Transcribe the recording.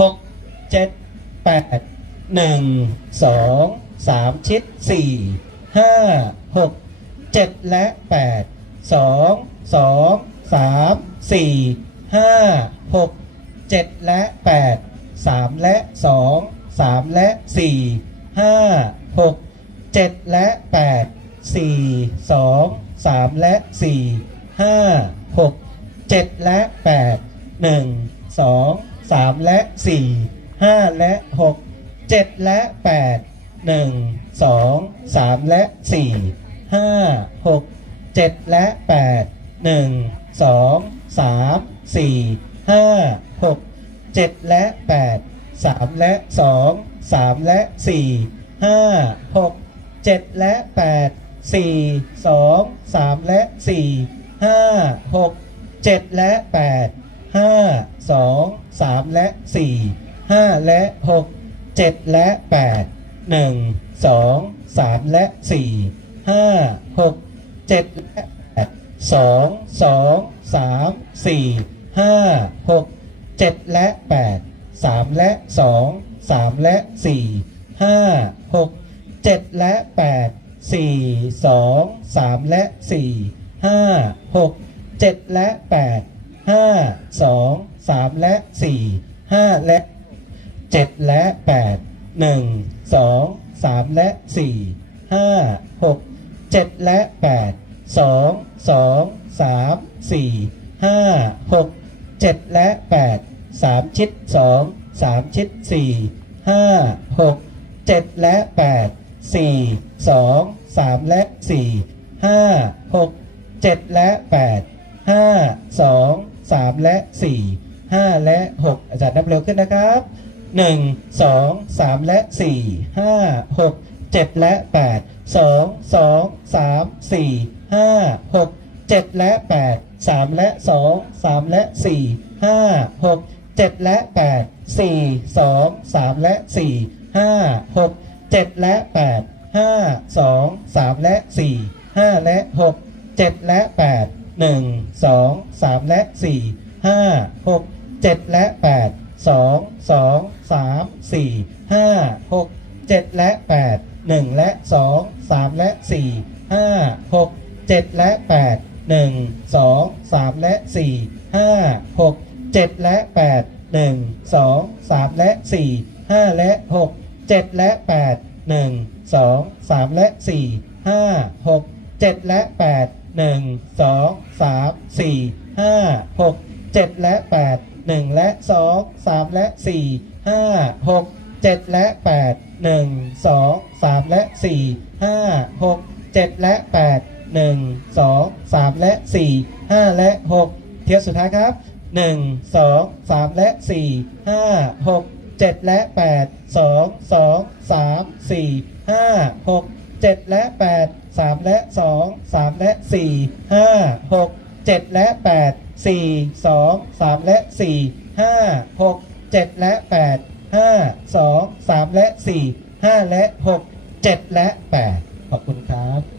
หกเจ็ดแปดหนึ่งสองสามชิดสี่ห้าหกเจ็ดและแปดสองสองสามสี่ห้าหกเจ็ดและแปดสามและสองสามและสี่ห้าหกเจ็ดและแปดสี่สองสามและสี่ห้าหกเจ็ดและแปดหนึ่งสอง สามและสี่ห้าและหกเจ็ดและแปดหนึ่งสองสามและสี่ห้าหกเจ็ดและแปดหนึ่งสองสามสี่ห้าหกเจ็ดและแปดสามและสองสามและสี่ห้าหกเจ็ดและแปดสี่สองสามและสี่ห้าหกเจ็ดและแปดห้าสองสามและสี่ห้าและหกเจ็ดและแปดหนึ่งสองสามและสี่ห้าหกเจ็ดและแปดสองสองสามสี่ห้าหกเจ็ดและแปดสามและสองสามและสี่ห้าหกเจ็ดและแปดสี่สองสามและสี่ห้าหกเจ็ดและแปดห้าสองสามและสี่ห้าและเจ็ดและแปดหนึ่งสองสามและสี่ห้าหกเจ็ดและแปดสองสองสามสี่ห้าหกเจ็ดและแปดสามชิดสองสามชิดสี่ห้าหกเจ็ดและแปดสี่สองสามและสี่ห้าหกเจ็ดและแปด ห้าสามและสี่ห้าและหกอาจารย์นับเร็วขึ้นนะครับหนึ่งสองสามและสี่ห้าหกเจ็ดและแปดสองสองสามสี่ห้าหกเจ็ดและแปดสามและสองสามและสี่ห้าหกเจ็ดและแปดสี่สองสามและสี่ห้าหกเจ็ดและแปดห้าสองสามและสี่ห้าและหกเจ็ดและแปดหนึ่งสองสามและสี่ห้าหกเจ็ดและแปดสองสองสามสี่ห้าหกเจ็ดและแปดหนึ่งและสองสามและสี่ห้าหกเจ็ดและแปดหนึ่งสองสามและสี่ห้าหกเจ็ดและแปดหนึ่งสองสามและสี่ห้าและหกเจ็ดและแปดหนึ่งสองสามและสี่ห้าหกเจ็ดและแปด หนึ่งสองสามสี่ห้าหกเจ็ดและแปดหนึ่งและสองสามและสี่ห้าหกเจ็ดและแปดหนึ่งสองสามและสี่ห้าหกเจ็ดและแปดหนึ่งสองสามและสี่ห้าและหกเทียวสุดท้ายครับหนึ่งสองสามและสี่ห้าหกเจ็ดและแปดสองสองสามสี่ห้าหก เจ็ดและแปดสามและสองสามและสี่ห้าหกเจ็ดและแปดสี่สองสามและสี่ห้าหกเจ็ดและแปดห้าสองสามและสี่ห้าและหกเจ็ดและแปดขอบคุณครับ